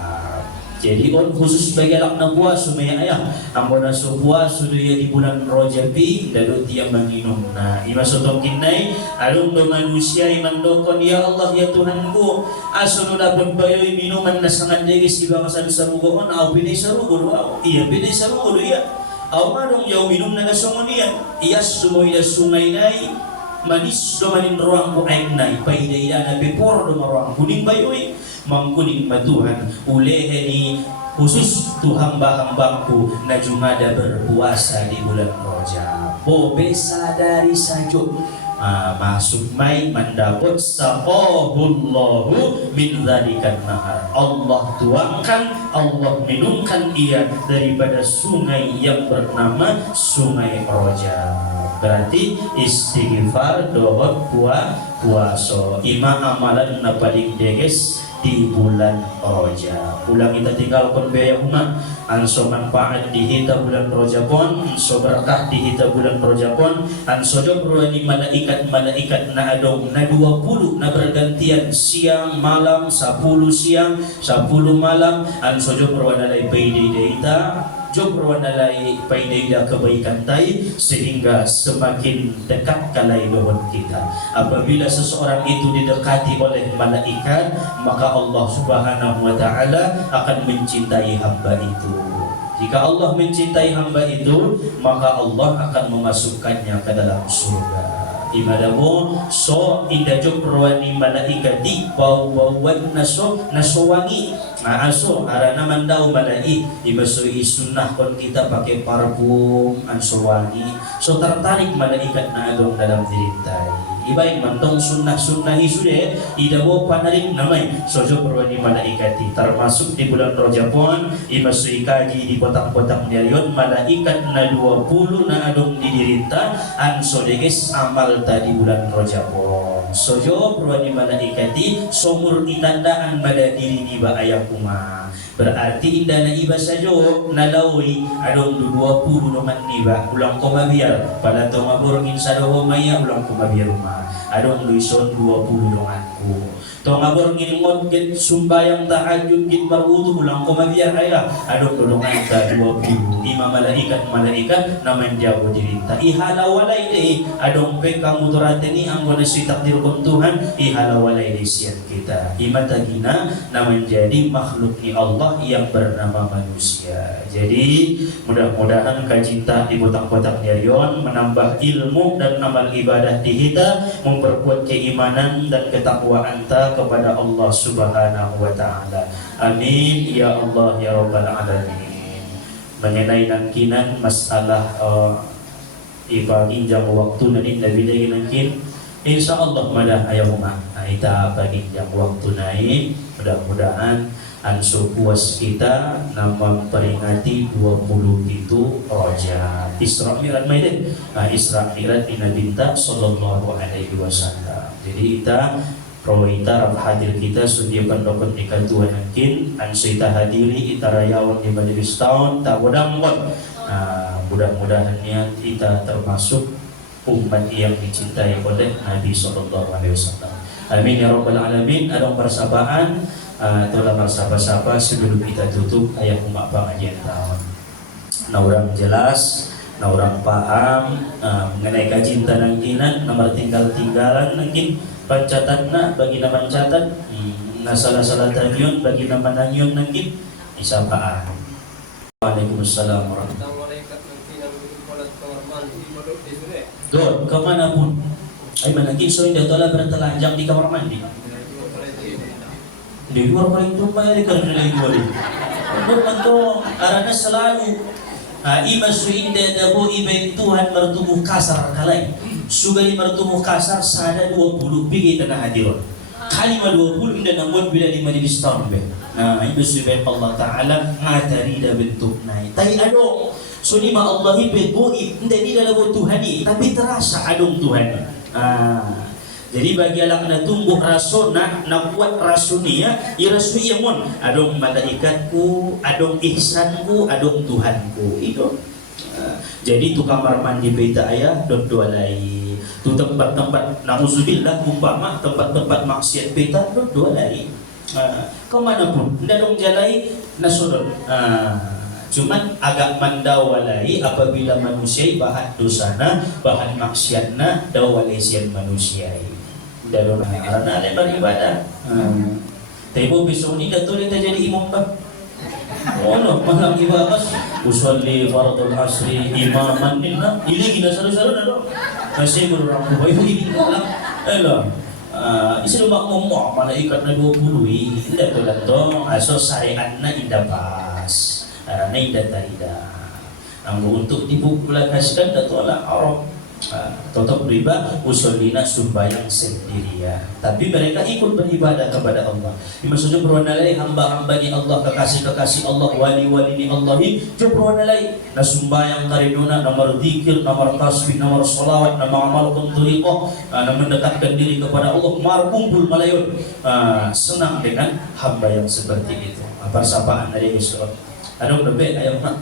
Jadi on khusus bagi anak na puasa may ayah ambo na so puasa dia di bulan Rajab dadot dia menginum na imasotong kinay alung do manusia imandokon ya Allah ya Tuhanku aso na pun bayoy minuman na sangan degis di bahasan sarugo on au pinay sarugo iya pinay sarugo iya au madong yaw minum na nasongon iya iya sumoy na sungay nay manis do manin ruang ko ay nay paiday na bepor do maruang kuning bayoy mangkuning matuhan ulehe ni khusus tu hamba-hambaku na jumada berpuasa di bulan Rajab. Bobe sadari sajo masuk mai mendapat saqahullahu min dzalikan nahar. Allah tuangkan, Allah minumkan ia daripada sungai yang bernama sungai Rajab. Berarti istighfar dohot puasa ima amalan na paling deges di bulan Rajab. Ulang kita tinggalkan biaya umat anso manfaat dihita bulan Rajab pon, anso berkah dihita bulan Rajab pon, anso jobruani malaikat na adong na 20 na bergantian siang malam 10 siang 10 malam anso jobruani lay payday data jobro nalay painida kebaikan tay sehingga semakin dekat kalay dohon kita. Apabila seseorang itu didekati oleh malaikat, maka Allah Subhanahu wa taala akan mencintai hamba itu. Jika Allah mencintai hamba itu, maka Allah akan memasukkannya ke dalam surga. Imadamo so indajok ruani malaikati bau-bauan naso wangi aso arana mandau malai ibasoi sunnah kon kita pakai parfum anso wangi so tertarik malaikat na agong dalam diri tay ibaik mantong sunnah isude idabo panarik namay so jok ruani malaikati termasuk di bulan Rajab pon ibasoi kaji di kotak-kotak nyarion malaikat na 20 na adong di dirinta anso deges amal tadi bulan Rajab pon sojo ruani malaikati somur itandaan pada diri di ba ayakuma berarti indah na iba sajo nalawi adong 20 naman niba ulang ko mabiar pada to maburungin sa daw maya ulang ko mabiar ma adong luison 20 donganku to maburungin ngot git sumbayang tahajud git barudu ulang ko mabiar aya adong dolongan ta 20 lima malaikat naman jago dirinta ihala walay de adong pe kamu turateni anggo si takdir kon Tuhan ihala walay de siyan kita imatagina na menjadi makhluk ni Allah yang bernama manusia. Jadi mudah-mudahan kacinta di kotak-kotak nyarion menambah ilmu dan amal ibadah di kita, memperkuat keimanan dan ketakwaan ta kepada Allah Subhanahu wa taala. Amin ya Allah ya rabbal alamin. Mengenai nangkinan masalah ibaginjang waktu nanti Nabi lagi nangkin insyaallah madah ayaw mga ita baginjang waktu naik mudah-mudahan anso puas kita nama peringati 20 itu Rajab Isra Mi'raj maiden. Isra Mi'raj di Nabi sallallahu alaihi wasallam. Jadi kita Proita hadir kita sudia pendokon di kantuan mungkin anso kita hadiri kita rayawan di majelis tahun tak mudah-mudahan mudah-mudahannya kita termasuk umat yang dicintai oleh Nabi sallallahu alaihi wasallam. Amin ya rabbal alamin. Adong persabaan itulah bersapa-sama sebelum kita tutup ayat umat pengajian tahun. Nah orang jelas, nah orang paham mengenai kacinta nangkinan, nomor tinggal-tinggalan nangkin pancatanna bagi nama catat, nah salah-salah tanyun bagi nama nanyun nangkin isapaan. Waalaikumsalam warahmatullahi wabarakatuh. God, kemana pun. Ay manangkin so hindi tola bertelanjang di kamar mandi. Di luar paling tumpay di karena lagi boleh. Bukan to arana selalu ima suinda dabo iba Tuhan bertumbuh kasar kalai. Sugali bertumbuh kasar sada 20 bigi tanah hadiron. Kalima 20 inda namun bila di majelis tahun be. Nah itu subhan Allah Taala ngatari da bentuk naik. Tai ado sunima Allah ibu inda di dalam Tuhani tapi terasa adong Tuhani. Jadi bagi alang na tumbuh rasona na kuat rasunia irasu iamon adong malaikatku adong ihsanku adong Tuhanku itu. Jadi tu kamar mandi beta ayah dot dua lain. Tu tempat-tempat nauzubillah umpama tempat-tempat maksiat beta dot dua lain. Kemana pun ndak dong jalai nasudon. Cuman agak mandawalai apabila manusia bahan dosana bahan maksiatna dawalesian manusia. Dalam karena ada beribadah. Tapi besok ni dato kita jadi imam bah. Oh no, malam ibadah usolli fardul asri imaman nina. Ini kita saru-saru nado. Masih berurang boy ini lah. Elo. Isi rumah ngomong malaikat na 20 indah to dato aso syariatna indah pas. Arana indah tarida. Anggo untuk dibuklaskan dato ala Arab. Tetap riba usolina sumbayang sendirian tapi mereka ikut beribadah kepada Allah. Maksudnya berwanalai hamba-hamba ni Allah kekasih-kekasih Allah wali-wali ni Allah itu berwanalai na sumbayang karinuna nomor zikir nomor tasbih nomor salawat nomor amal tariqah na mendekatkan diri kepada Allah mar kumpul malayun senang dengan hamba yang seperti itu. Persapaan dari Isra ada lebih ayo nak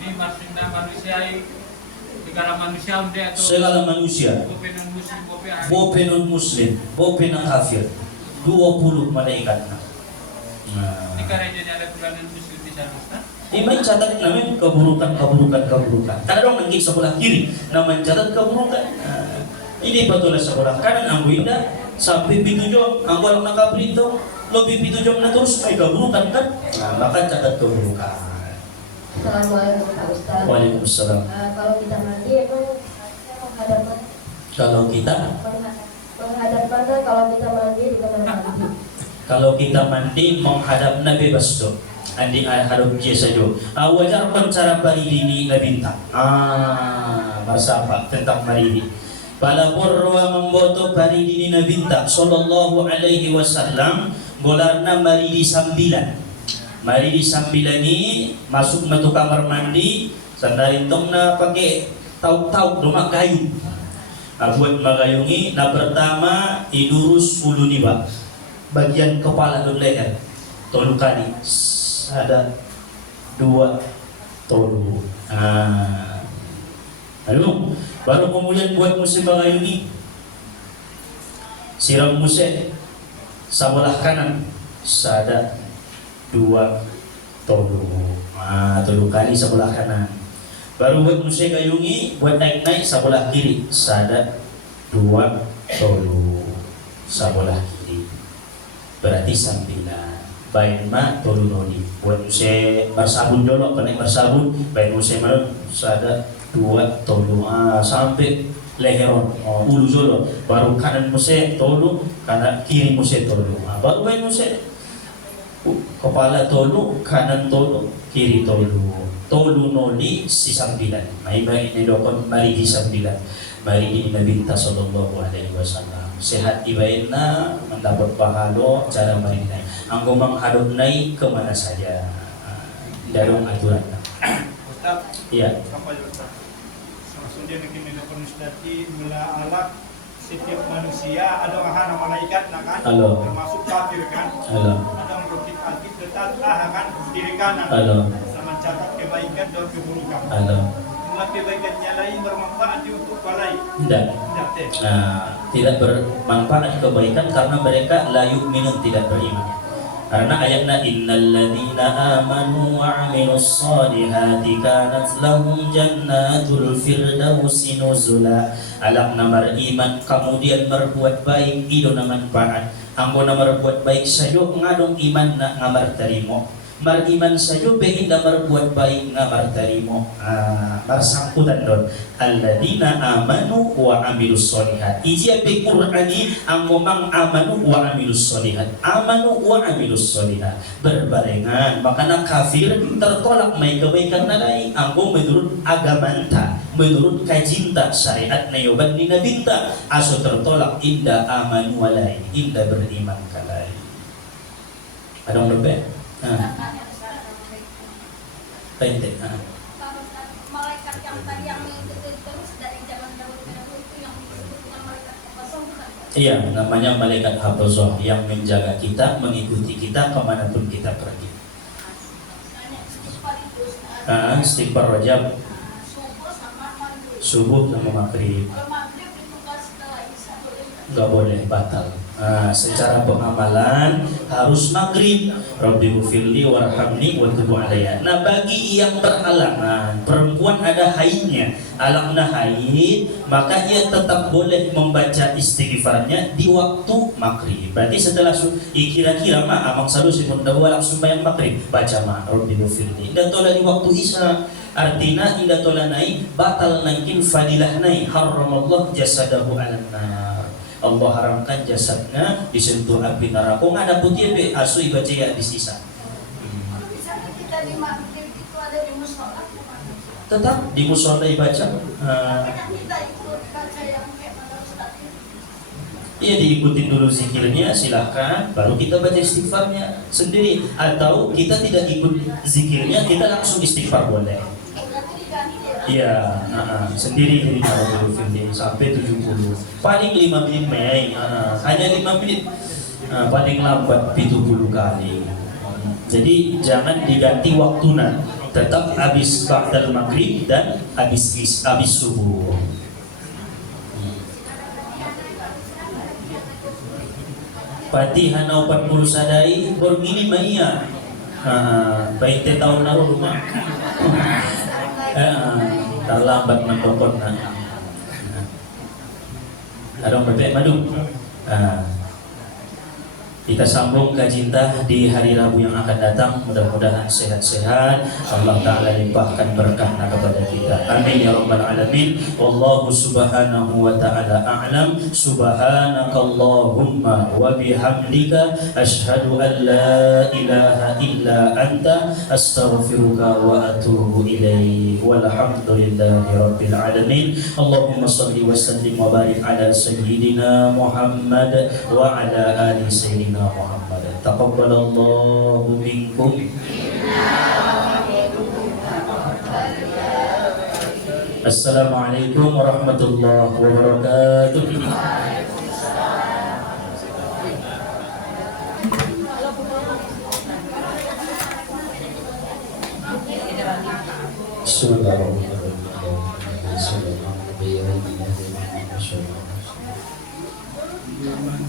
ini maksudnya manusia segala manusia atau segala manusia bope non muslim bope non kafir 20 malaikat. Jika jadi ada kekurangan muslim di sana Ustaz? Iman catat namanya keburukan. Karena dong nangkik sebelah kiri namanya catat keburukan. Ini betul sebelah kanan anggu indah sampai pitujong anggu alam nakabrito lebih pitujong na terus may keburukan kan. Maka catat keburukan. Assalamualaikum Pak Ustaz. Waalaikumsalam. Kalau kita mandi emang menghadap Kalau kita menghadap mana kalau kita mandi di kamar mandi? Kalau kita mandi menghadap Nabi Basdo andi hadap dia saja. Wajar pun cara baridini nabinta. Bersama tentang maridi. Bala borwa memboto baridini nabinta sallallahu alaihi wasallam golarna maridi sambilan. Maridi sambilan ini masuk metu kamar mandi sandarin tong na pakai tauk-tauk rumah kayu. Buat magayungi na pertama idurus ulu niba bagian kepala dan leher tolu kali ada 2 tolu. Lalu baru kemudian buat musim magayungi siram musim sebelah kanan sada 2 tolu. Tolu kali sebelah kanan. Baru buat musim gayungi buat naik-naik sebelah kiri sada 2 tolu sebelah kiri. Berarti sambilan. Bain ma tolu noni. Buat musim bersabun dulu kena bersabun. Bain musim mana sada 2 tolu sampai leheron ulu jolo. Baru kanan musim tolu kanan kiri musim tolu. Baru bain musim kepala tolu, kanan tolu, kiri tolu. Tolu noli si sambilan. May ini dokon maridi sambilan. Maridi Nabi sallallahu alaihi wasallam. sehat ibaina mendapat pahala cara mainnya anggo menghadap naik kemana saja dalam aturan. Ustaz, Iya. apa ya Ustaz? Maksudnya mungkin ini penustati mula alat setiap manusia ada wahana malaikat nak kan? Halo. Termasuk kafir kan? Halo. Ada merukit alkit tetap akan diri kanan. Halo. Sama catat kebaikan dan keburukan. Halo. Mula kebaikannya lain bermanfaat untuk balai. Tidak. Tidak teh. Tidak bermanfaat kebaikan karena mereka la yu'minun, tidak beriman. Karena ayatnya innalladzina amanu wa 'amilus solihati kanat lahum jannatul firdausi nuzula. Alamna beriman kemudian berbuat baik idona manfaat. Anggona berbuat baik sayo ngadong iman na ngamar tarimo. Mariman sayo be inda berbuat baik ngamar tarimo. Bersangkutan don alladzina amanu wa 'amilus solihat. Iji be Qur'ani angomang amanu wa 'amilus solihat. Amanu wa 'amilus solihat berbarengan, makana kafir tertolak may kebaikan na lain anggo menurut agamanta, menurut kajinta syariat na yoban ni nabinta aso tertolak inda amanu walai, inda beriman kalai. Adong lebih pendek. Malaikat yang tadi yang mengikuti terus dari zaman dahulu itu yang disebut dengan malaikat kosong bukan? Iya, namanya malaikat hafazah yang menjaga kita, mengikuti kita kemanapun kita pergi. Istighfar Rajab, subuh sama maghrib. Kalau maghrib itu kan setelah isya boleh nggak? Nggak boleh, batal. Secara pengamalan harus maghrib. Rabbi ghfirli warhamni wa tub alayya. Nah, bagi yang berhalangan, perempuan ada haidnya, alamna haid, maka ia tetap boleh membaca istighfarnya di waktu maghrib. Berarti setelah kira-kira mah amang selalu sipun dawa langsung bayang maghrib, baca mah Rabbi ghfirli. Dan tola di waktu isya, artinya indah tola naik batal naikin fadilah naik haramallah jasadahu alan nar. Allah haramkan jasadnya disentuh api neraka. Kok ada putih be asu ibaca ya di sisa. Kalau misalnya kita di maghrib itu ada di musola bukan? Tetap di musola dibaca. Banyak kita ikut baca yang kayak mana Ustaz itu. Iya, diikutin dulu zikirnya silahkan, baru kita baca istighfarnya sendiri. Atau kita tidak ikut zikirnya, kita langsung istighfar boleh. Berarti diganti ya. Iya, sendiri jadi kalau sampai 70. Paling 5 menit Mei, hanya 5 menit. Paling lambat 70 kali. Jadi jangan diganti waktunya. Tetap habis ba'dal maghrib dan habis subuh. Fatihah 40 sadai bergini maya. 20 tahun lalu rumah. Terlambat mendokon. Adong berbeda madu. Kita sambung kajian di hari Rabu yang akan datang. Mudah-mudahan sehat-sehat. Allah Ta'ala limpahkan berkahnya kepada kita. Amin ya rabbal alamin. Wallahu subhanahu wa ta'ala a'lam. Subhanakallahumma wa bihamdika ashhadu an la ilaha illa anta astaghfiruka wa atubu ilaik. Walhamdulillahi rabbil alamin. Allahumma salli wa sallim wa barik ala sayyidina Muhammad wa ala ali sayyidina Muhammad. Taqabbalallahu minkum. Assalamualaikum warahmatullahi wabarakatuh.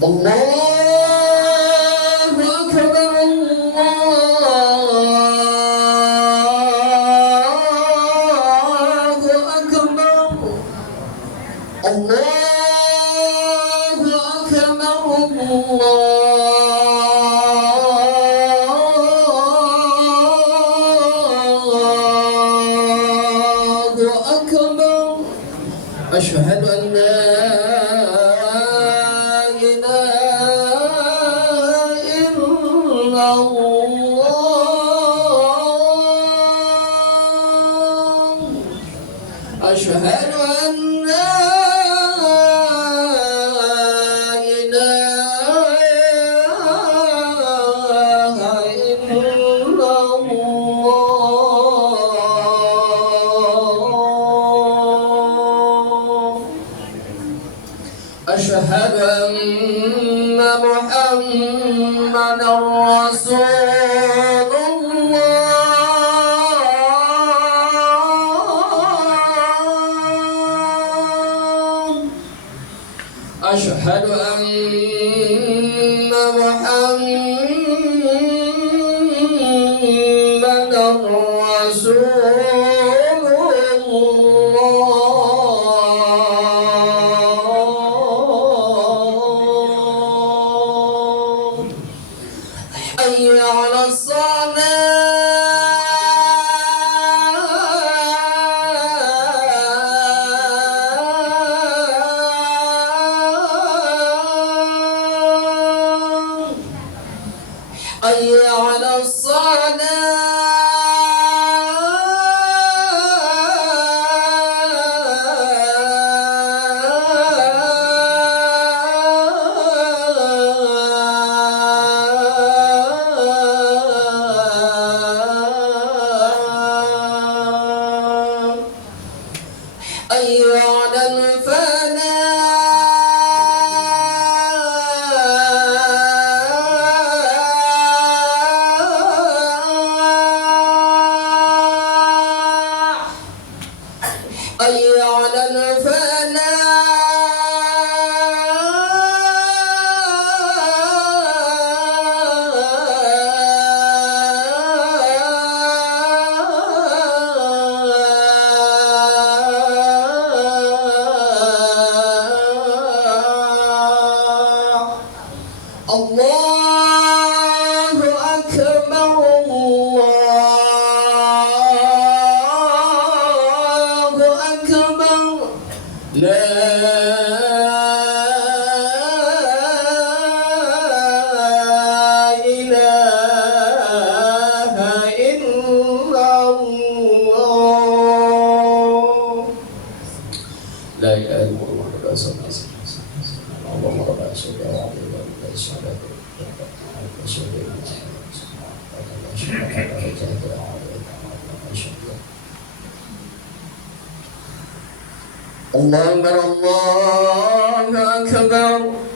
Allahu Akbar, Allahu Akbar, Allahu Akbar, Allahu Akbar. Asyhadu an la أشهد أن لا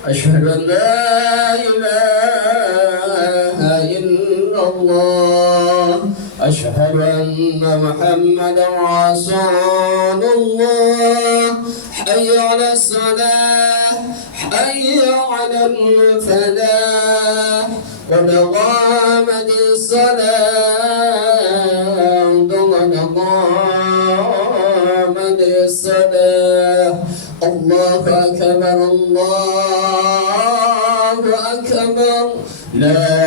أشهد أن لا إله إلا الله أشهد أن محمدا رسول الله حي على الصلاة حي على الفلاح قد قامت الصلاة قد قامت الصلاة الله أكبر لا